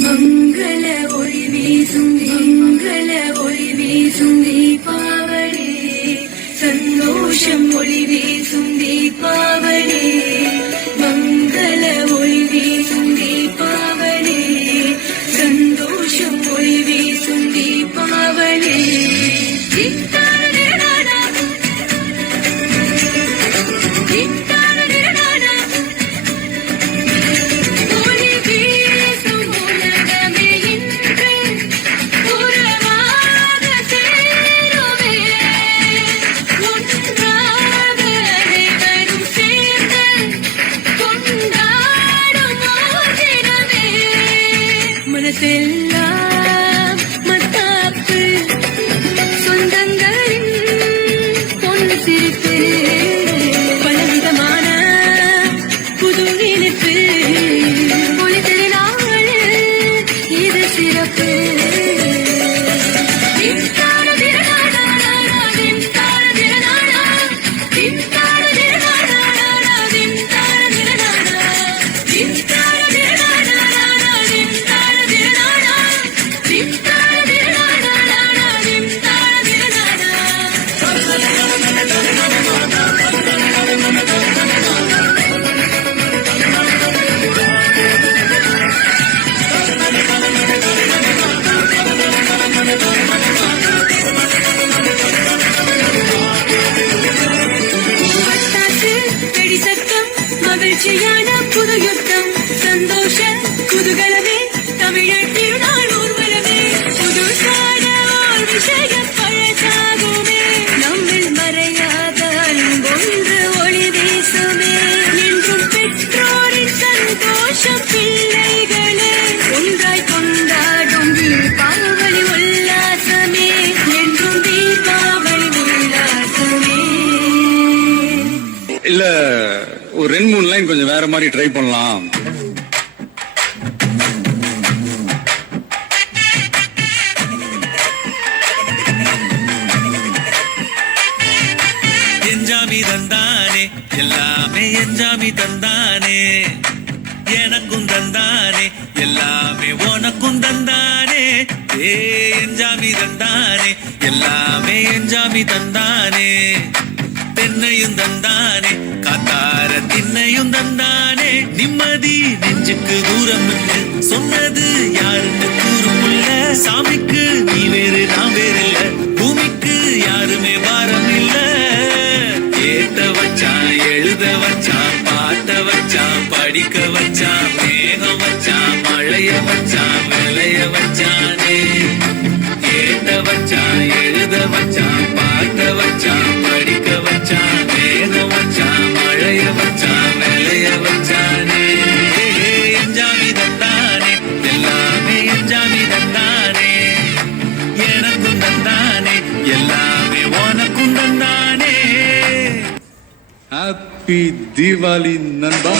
மங்கள ஒளி வீசும் மங்கள ஒளி வீசும் தீபாவளி சந்தோஷம் ஒளி வீசும் தீபாவளி மங்கள ஒளி வீசும் தீபாவளி சந்தோஷம் ஒளி வீசும் தீபாவளி மனசெல்லாம் மத்தாப்பு சொந்தங்களின் பொண்ணு சிரிப்பு பலவிதமான புது நினைப்பு ஒளி திருநாள் இது சிறப்பு மகிழ்ச்சியான புது யுத்தம் சந்தோஷ குதூகலமே தமிழ் திருநாள் ஊர்வலமே புதுசான ஓர் விஷய பழசாகுமே நம்மில் மறையாத அன்பொன்று ஒளி வீசுமே என்றும் பெற்றோரின் சந்தோஷம் பிள்ளைகளே ஒன்றாய் கொண்டாடும் தீபாவளி உல்லாசமே என்றும் தீபாவளி உல்லாசமே. இல்ல ஒரு 2-3 லைன் கொஞ்சம் வேற மாதிரி ட்ரை பண்ணலாம். என்ஜாமி தந்தானே எல்லாமே என்ஜாமி தந்தானே எனக்கும் தந்தானே எல்லாமே உனக்கும் தந்தானே ஏ என்ஜாமி தந்தானே எல்லாமே என்ஜாமி தந்தானே தென்னையும் தந்தானே காத்தார திண்ணையும் தந்தானே நிம்மதி நெஞ்சுக்கு தூரம் சொன்னது யாருக்கு கூறுமுல்ல சாமிக்கு நீ வேறு நான் வேறு இல்ல பூமிக்கு யாருமே பாரம் இல்ல ஏத்த வச்சான் எழுத வச்சான் பாட்ட வச்சான் படிக்க வச்சான் மேகம் வச்சான் மழைய வச்சான் விளைய வச்சானே ஏத்த வச்சான் எழுத வச்சான் பாட்ட வச்சான் படிக்க வச்சான் மேகம் வச்சான் மழைய வச்சான் விளைய வச்சானே என்ஜாமி தந்தானே எல்லாமே என்ஜாமி தந்தானே எனக்கும் தந்தானே எல்லாமே உனக்கும் தந்தானே. ஹாப்பி தீபாவளி நண்பா.